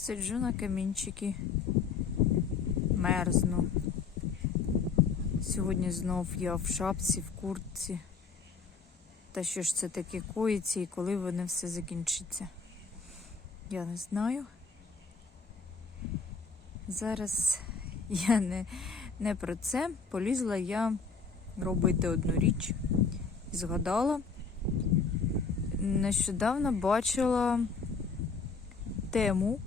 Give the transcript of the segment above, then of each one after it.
Сиджу на камінчики. Мерзну. Сьогодні знов я в шапці, в куртці. Та що ж це таке коїться і коли вони все закінчиться? Я не знаю. Зараз я не, не про це. Полізла я робити одну річ згадала. Нещодавно бачила тему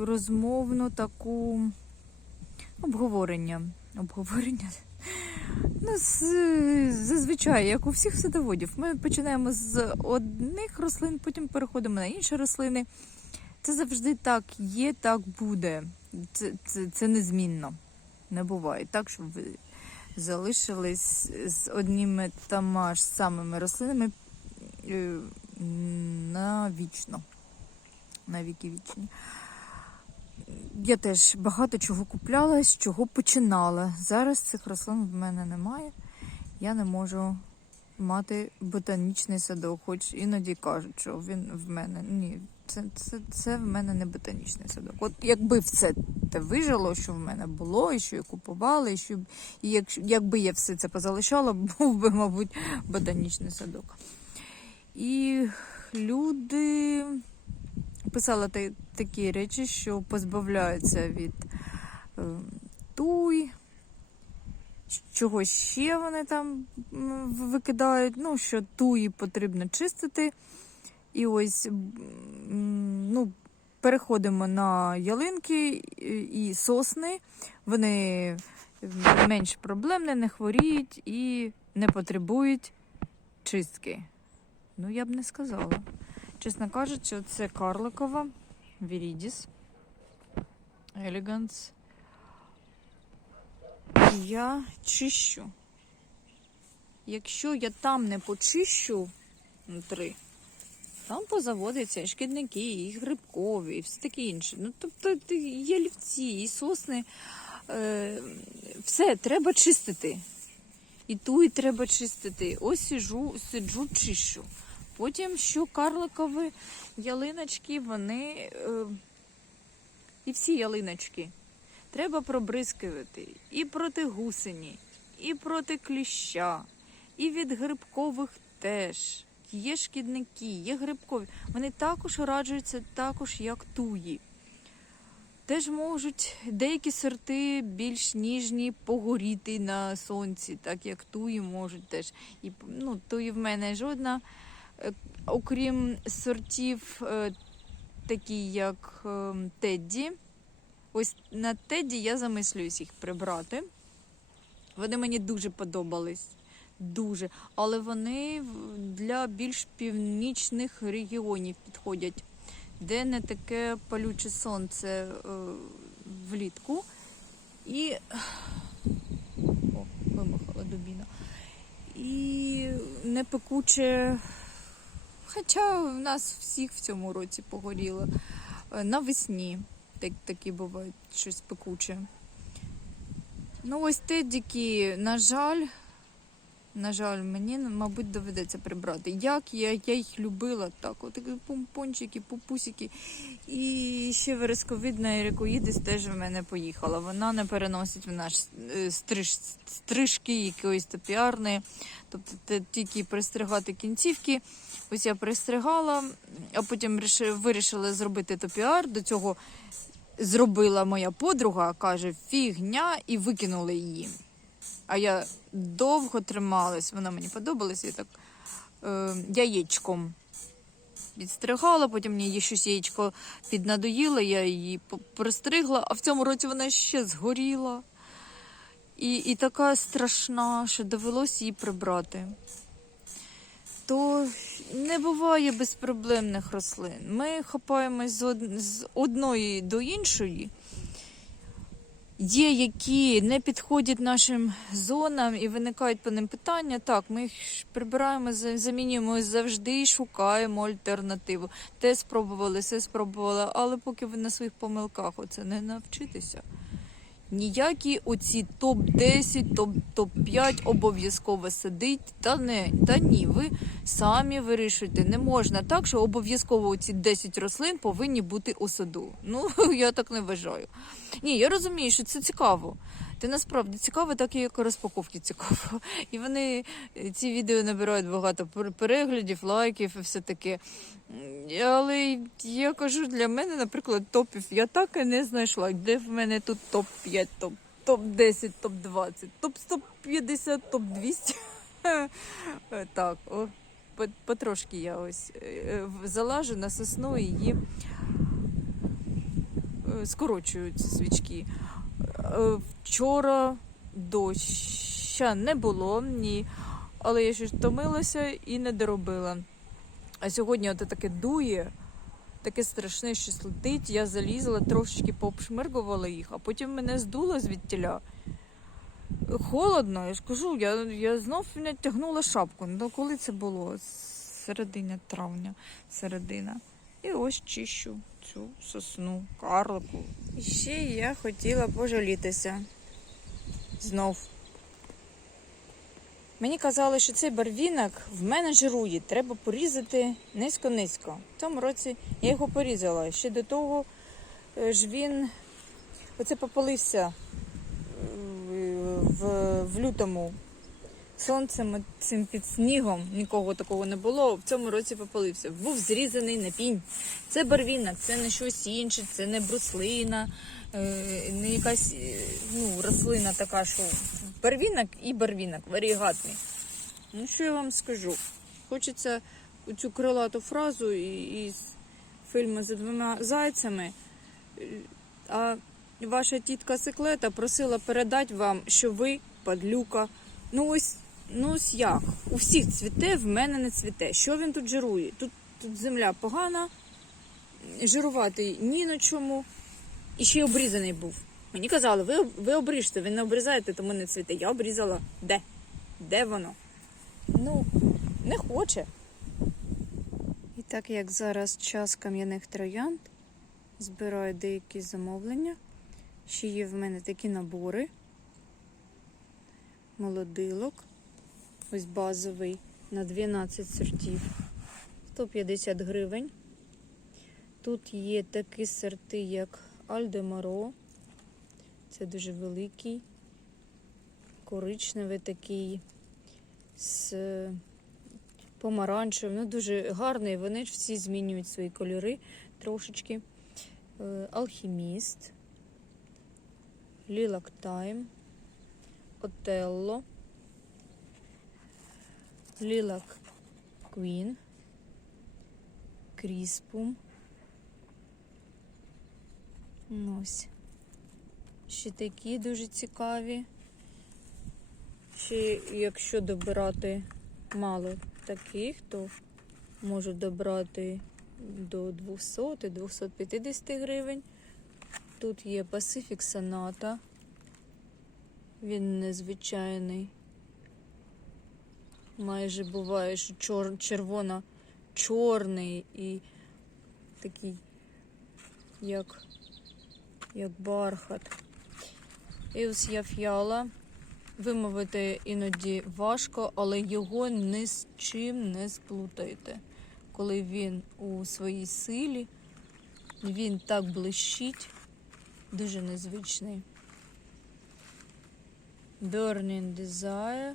розмовну таку обговорення. Обговорення. Ну, з- зазвичай, як у всіх садоводів, ми починаємо з одних рослин, потім переходимо на інші рослини. Це завжди так є, так буде. Це, це, це незмінно. Не буває так, щоб ви залишились з одніми тама ж самими рослинами е, навічно. На вічні. Я теж багато чого купляла, з чого починала. Зараз цих рослин в мене немає. Я не можу мати ботанічний садок, хоч іноді кажуть, що він в мене. Ні, це, це, це в мене не ботанічний садок. От якби все те вижило, що в мене було, і що я купувала, і що і якщо, якби я все це позалишала, був би, мабуть, ботанічний садок. І люди писали та- такі речі, що позбавляються від е, туй, чого ще вони там викидають. Ну, що туї потрібно чистити. І ось ну, переходимо на ялинки і- і сосни. Вони менш проблемні, не хворіють і не потребують чистки. Ну, я б не сказала. Чесно кажучи, це карликова Вірідіс Елеганс. Я чищу. Якщо я там не почищу внутри, там позаводяться і шкідники, і грибкові, і все таке інше. Ну, тобто є лівці, і сосни. Е, все, треба чистити. І ту і треба чистити. Ось сиджу, сиджу, чищу. Потім що карликові ялиночки, вони е, і всі ялиночки треба пробризкувати і проти гусені, і проти кліща, і від грибкових теж. Є шкідники, є грибкові. Вони також раджуються також як туї. Теж можуть деякі сорти більш ніжні погоріти на сонці, так як туї можуть теж. І ну, туї в мене жодна. Е, Окрім сортів, е, такі як е, Тедді. Ось на Тедді я замислююсь їх прибрати. Вони мені дуже подобались. Дуже. Але вони для більш північних регіонів підходять, де не таке палюче сонце влітку. І. О, вимахала дубіна. І не пекуче. Хоча в нас всіх в цьому році погоріло. Е, Навесні так, такі бувають щось пекуче. Ну, ось тедіки, на жаль, на жаль, мені, мабуть, доведеться прибрати. Як я, я їх любила, так, от такі помпончики, пупусики. І ще вересковидна ерикоїдис теж в мене поїхала. Вона не переносить в наш е, стриж, стрижки якоїсь топіарної, тобто тільки пристригати кінцівки. Ось я пристригала, а потім вирішила зробити топіар. До цього зробила моя подруга, каже, фігня, і викинула її. А я довго трималась, вона мені подобалась, я так е, яєчком відстригала, потім мені її щось яєчко піднадоїло, я її пристригла, а в цьому році вона ще згоріла. І, і така страшна, що довелося її прибрати. То не буває безпроблемних рослин. Ми хапаємось з, од... з одної до іншої. Є, які не підходять нашим зонам і виникають по ним питання. Так, ми їх прибираємо, за- замінюємо завжди і шукаємо альтернативу. Те спробували, все спробували, але поки ви на своїх помилках оце не навчитеся. Ніякі оці топ-10, топ- топ-5 обов'язково сидить. Та не, та ні, ви самі вирішуйте. Не можна так, що обов'язково ці 10 рослин повинні бути у саду. Ну, я так не вважаю. Ні, я розумію, що це цікаво. Це насправді цікаво, так і як розпаковки цікаво. І вони е, ці відео набирають багато переглядів, лайків і все таке. Але я кажу, для мене, наприклад, топів я так і не знайшла. Де в мене тут топ-5, топ, топ-10, топ-20, топ-150, топ-200. Е, Так, о, потрошки я ось е, е, залажу на сосну і її скорочую ці свічки. Е, Вчора доща не було, ні. Але я щось втомилася і не доробила. А сьогодні от таке дує, таке страшне, щось летить. Я залізла, трошечки пообшмиргувала їх, а потім мене здуло звідтіля. Холодно, я ж кажу, я, я знов натягнула шапку. Ну коли це було? Середина травня, середина. І ось чищу цю сосну, карлику. І ще я хотіла пожалітися. Знов. Мені казали, що цей барвінок в мене жирує. Треба порізати низько-низько. В цьому році я його порізала. Ще до того е, ж він оце попалився е, в, в лютому. Сонцем цим під снігом нікого такого не було. В цьому році попалився. Був зрізаний на пінь. Це барвінок, це не щось інше, це не бруслина, е, не якась е, ну, рослина така, що барвінок і барвінок, варігатний. Ну, що я вам скажу? Хочеться цю крилату фразу із фільму за двома зайцями. А ваша тітка Секлета просила передати вам, що ви падлюка. Ну ось, ну ось як? У всіх цвіте, в мене не цвіте. Що він тут жирує? Тут, тут земля погана, жирувати ні на чому. І ще й обрізаний був. Мені казали, ви, ви обріжте, ви не обрізаєте, тому не цвіте. Я обрізала. Де? Де воно? Ну, не хоче. І так як зараз час кам'яних троянд, збираю деякі замовлення. Ще є в мене такі набори. Молодилок. Ось базовий на 12 сортів. 150 гривень. Тут є такі сорти, як Альдемаро. Це дуже великий, коричневий такий з помаранчевим. Ну, дуже гарний. Вони ж всі змінюють свої кольори трошечки. Е, Алхіміст, Лілак Тайм, Отелло, Лілак Квін, Кріспум. Ну, Ось. Ще такі дуже цікаві. Ще якщо добирати мало таких, то можу добрати до 200-250 гривень. Тут є Pacific Sonata. Він незвичайний. Майже буває, що чор... червона чорний і такий, як, як бархат. І ось я фіала. Вимовити іноді важко, але його ні з чим не сплутайте. Коли він у своїй силі, він так блищить, дуже незвичний. Burning Desire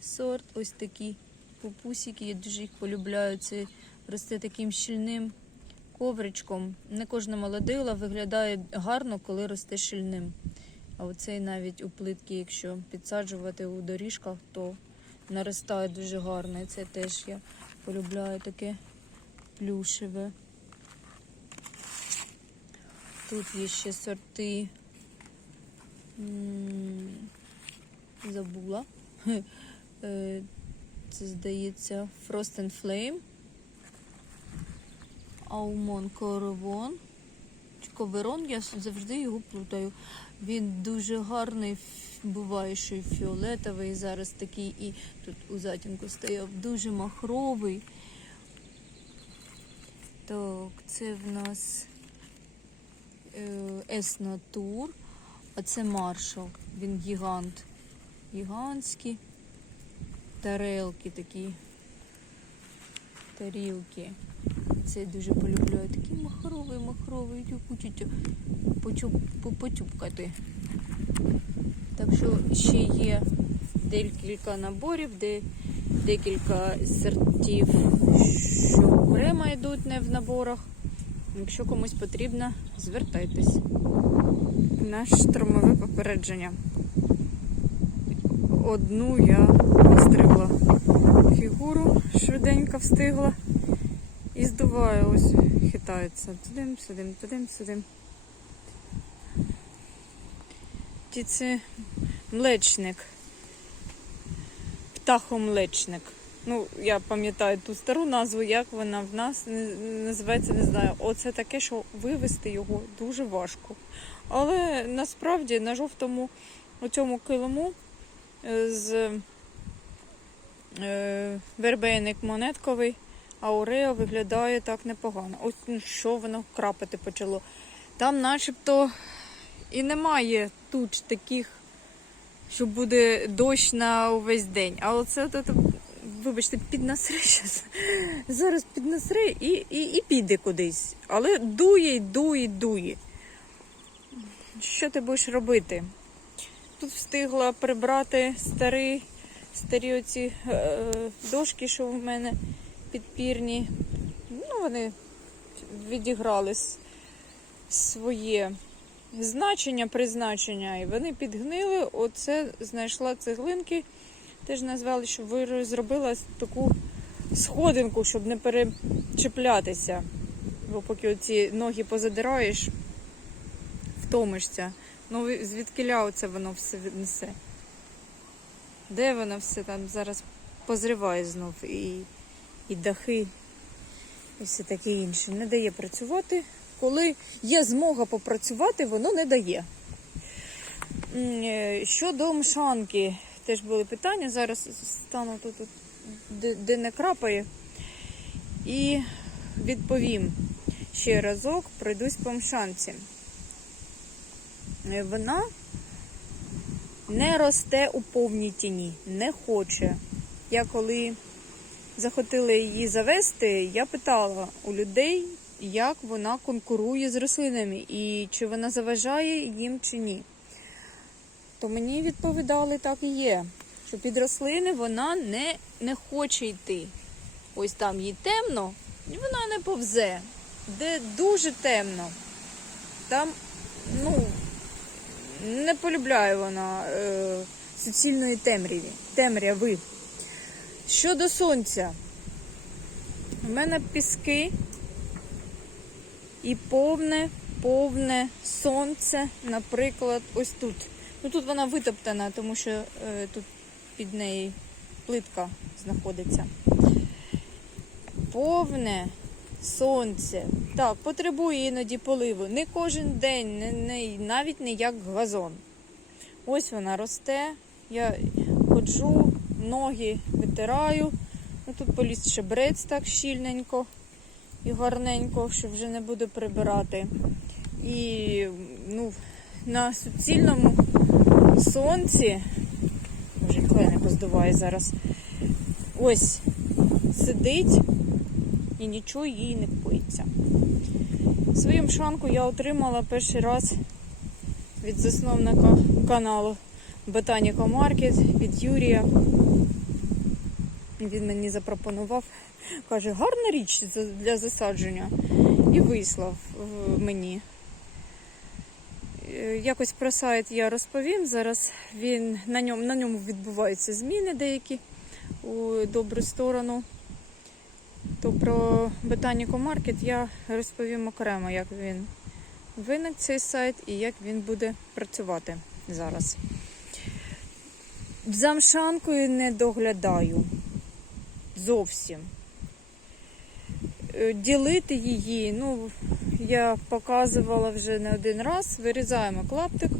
сорт. Ось такі пупусики. Я дуже їх полюбляю. Це росте таким щільним ковричком. Не кожна молодила виглядає гарно, коли росте щільним. А оцей навіть у плитки, якщо підсаджувати у доріжках, то наростає дуже гарно. І це теж я полюбляю таке плюшеве. Тут є ще сорти. Забула. Е, Це здається Frost and Flame. Аумон Коровон. Коверон, я завжди його плутаю. Він дуже гарний, буває, що і фіолетовий. Зараз такий і тут у затінку стояв дуже махровий. Так, це в нас е, С Натур. А це маршал. Він гігант. Гігантські тарелки такі. Тарілки. Це я дуже полюбляю. Такі махровий, махровий, хочуть потюпкати. Так що ще є декілька наборів, де декілька сортів, що окремо йдуть не в наборах. Якщо комусь потрібно, звертайтесь. Наше штурмове попередження. Одну я вистригла фігуру, швиденько встигла і здуваю, ось хитається. Тудим, сюдим, тудим, сюдим. Це млечник. Птахомлечник. Ну, я пам'ятаю ту стару назву, як вона в нас називається, не знаю. Оце таке, що вивести його дуже важко. Але насправді на жовтому оцьому килиму е, з вербейник монетковий, аурео виглядає так непогано. Ось ну, що воно крапати почало. Там начебто і немає туч таких, що буде дощ на увесь день. А оце от, от, вибачте, піднасре щас. Зараз піднасре і, і, і піде кудись. Але дує, дує, дує. Що ти будеш робити? Тут встигла прибрати старі, старі оці е, дошки, що в мене підпірні. Ну, вони відіграли своє значення, призначення, і вони підгнили. Оце знайшла цеглинки. Теж назвали, щоб ви зробила таку сходинку, щоб не перечіплятися. Бо поки оці ноги позадираєш, втомишся. Ну, ви- звідкиля оце воно все несе? Де воно все там зараз позриває знов і, і дахи, і все таке інше. Не дає працювати. Коли є змога попрацювати, воно не дає. Е, Щодо мшанки, теж були питання. Зараз стану тут, де, де не крапає. І відповім ще разок, пройдусь по мшанці. Е, Вона не росте у повній тіні, не хоче. Я коли захотіла її завести, я питала у людей, як вона конкурує з рослинами і чи вона заважає їм чи ні. То мені відповідали, так і є, що під рослини вона не, не хоче йти. Ось там їй темно, і вона не повзе. Де дуже темно, там, ну, не полюбляє вона е, суцільної темряві, темряви. Щодо сонця, у мене піски і повне, повне сонце, наприклад, ось тут. Ну тут вона витоптана, тому що е, тут під нею плитка знаходиться. Повне сонце. Так, потребує іноді поливу. Не кожен день, не, не, навіть не як газон. Ось вона росте. Я ходжу, ноги витираю. Ну, тут поліз шебрець так щільненько і гарненько, що вже не буду прибирати. І ну, на суцільному сонці, може, не поздуває зараз. Ось сидить і нічого їй не коїться. Свою мшанку я отримала перший раз від засновника каналу Ботаніка Маркет від Юрія. Він мені запропонував, каже, гарна річ для засадження. І вислав мені. Е, Якось про сайт я розповім. Зараз він на ньому, на ньому відбуваються зміни деякі у добру сторону. То про Ботаніку Маркет я розповім окремо, як він виник цей сайт і як він буде працювати зараз. За мшанкою не доглядаю зовсім. Е, Ділити її, ну, я показувала вже не один раз. Вирізаємо клаптик,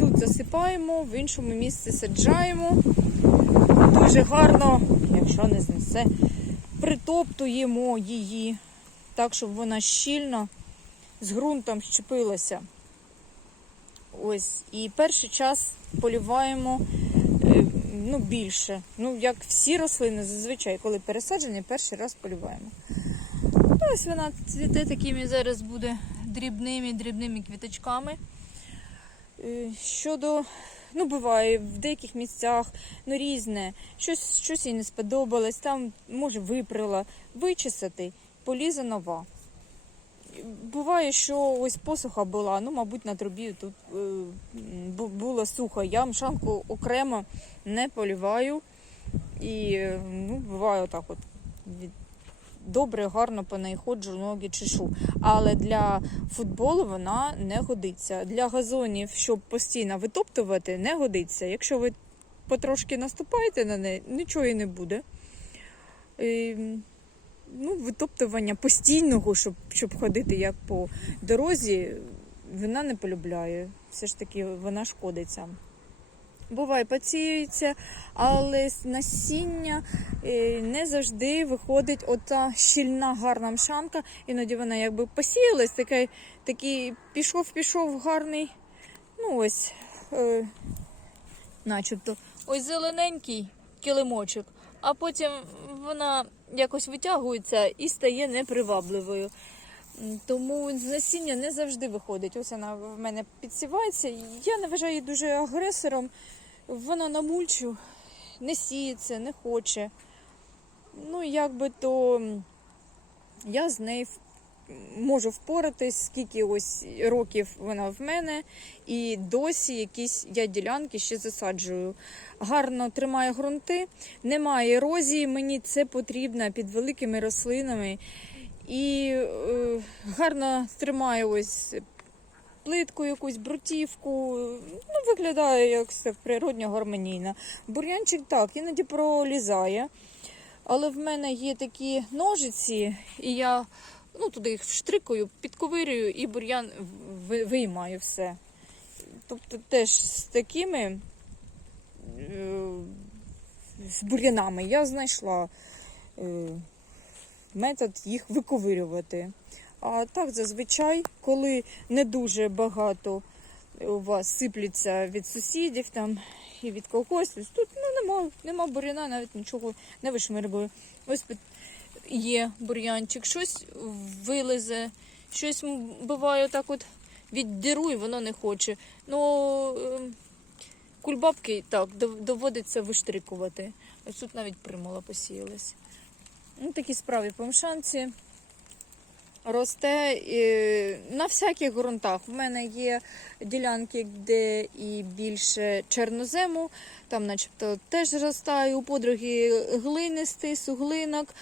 тут засипаємо, в іншому місці саджаємо. Дуже гарно, якщо не знесе, притоптуємо її так, щоб вона щільно з ґрунтом щепилася. Ось. І перший час поліваємо е, ну, більше. Ну, як всі рослини, зазвичай, коли пересаджені, перший раз поліваємо. Ось вона цвіте такими зараз буде дрібними, дрібними квіточками. Е, Щодо, ну, буває, в деяких місцях, ну, різне, щось, щось їй не сподобалось, там, може, виприла, вичесати, полізе нова. Буває, що ось посуха була, ну, мабуть, на трубі тут е, м, бу- було сухо. Я мшанку окремо не поліваю. І ну, буває отак от від- добре, гарно по неї ходжу, ноги чешу. Але для футболу вона не годиться. Для газонів, щоб постійно витоптувати, не годиться. Якщо ви потрошки наступаєте на неї, нічого і не буде. Ем, ну, витоптування постійного, щоб, щоб ходити як по дорозі, вона не полюбляє. Все ж таки вона шкодиться. Буває, поціюється, але насіння е, не завжди виходить ота щільна гарна мшанка. Іноді вона якби посіялась, такий, такий пішов-пішов гарний. Ну ось, е, начебто, ось зелененький килимочок, а потім вона якось витягується і стає непривабливою. Тому з насіння не завжди виходить. Ось вона в мене підсівається. Я не вважаю її дуже агресором. Вона на мульчу не сіється, не хоче. Ну, якби то я з нею можу впоратись, скільки ось років вона в мене, і досі якісь я ділянки ще засаджую. Гарно тримає ґрунти, немає ерозії, мені це потрібно під великими рослинами. І е, гарно тримає ось плитку, якусь брутівку. Ну, виглядає як все природньо гармонійно. Бур'янчик так, іноді пролізає. Але в мене є такі ножиці, і я ну, туди їх вштрикую, підковирюю і бур'ян ви- виймаю все. Тобто теж з такими е, з бур'янами я знайшла е, метод їх виковирювати. А так зазвичай, коли не дуже багато у вас сиплеться від сусідів там і від когось, тут ну, нема, нема бур'яна, навіть нічого не вишмиргую. Ось є бур'янчик, щось вилезе, щось буває так от віддеру і воно не хоче. Ну, ем, кульбабки так, доводиться виштрикувати. Ось тут навіть примула посіялась. Ну, такі справи по мшанці. Росте на всяких ґрунтах. В мене є ділянки, де і більше чорнозему, там начебто теж ростає, у подруги глинистий, суглинок,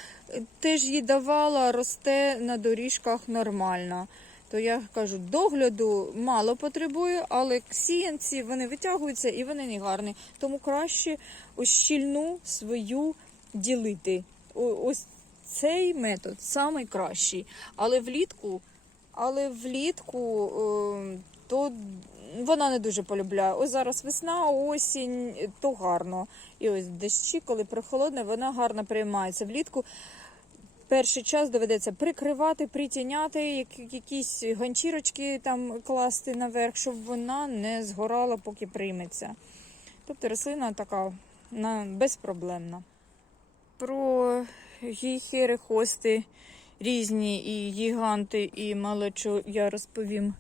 теж їй давала, росте на доріжках нормально. То я кажу, догляду мало потребує, але сіянці вони витягуються і вони не гарні. Тому краще ось щільну свою ділити. Ось цей метод найкращий. Але влітку, але влітку е, то вона не дуже полюбляє. Ось зараз весна, осінь, то гарно. І ось дощі, коли прохолодне, вона гарно приймається. Влітку перший час доведеться прикривати, притіняти, якісь ганчірочки там класти наверх, щоб вона не згорала, поки прийметься. Тобто рослина така безпроблемна. Про гейхери, хости різні і гіганти, і малечу я розповім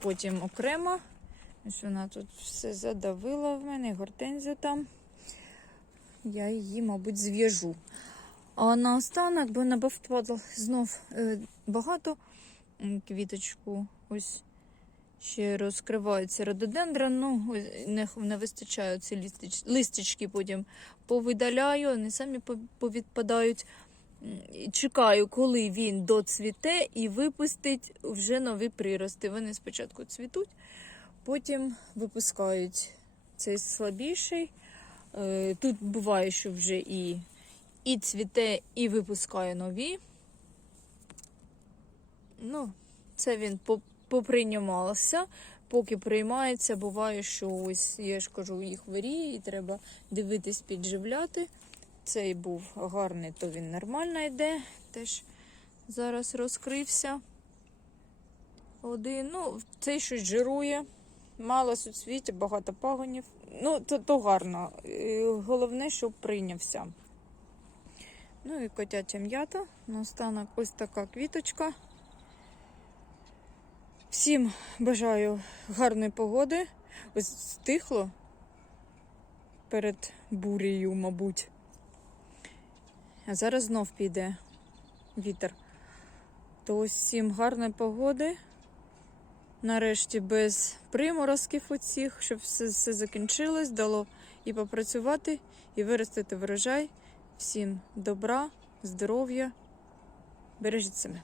потім окремо. Ось вона тут все задавила в мене, і гортензію там. Я її, мабуть, зв'яжу. А наостанок, бо на бавтвадл знов е, багато квіточку. Ось ще розкривається рододендрон. Ну, не, не вистачає ці листич, листочки потім повидаляю, вони самі повідпадають. Чекаю, коли він доцвіте і випустить вже нові прирости. Вони спочатку цвітуть, потім випускають цей слабіший. Е, Тут буває, що вже і, і цвіте, і випускає нові. Ну, це він поприймався. Поки приймається, буває, що ось я ж кажу, їх виріє, і треба дивитись, підживляти. Цей був гарний, то він нормально йде. Теж зараз розкрився. Один. Ну, цей щось жирує. мало суцвіття, багато пагонів. Ну, то, то гарно. Головне, щоб прийнявся. Ну і котяча м'ята. Наостанок ось така квіточка. Всім бажаю гарної погоди. Ось стихло перед бурею, мабуть. А зараз знов піде вітер. То всім гарної погоди. Нарешті без приморозків оцих, щоб все, все закінчилось, дало і попрацювати, і виростити врожай. Всім добра, здоров'я, бережіть себе.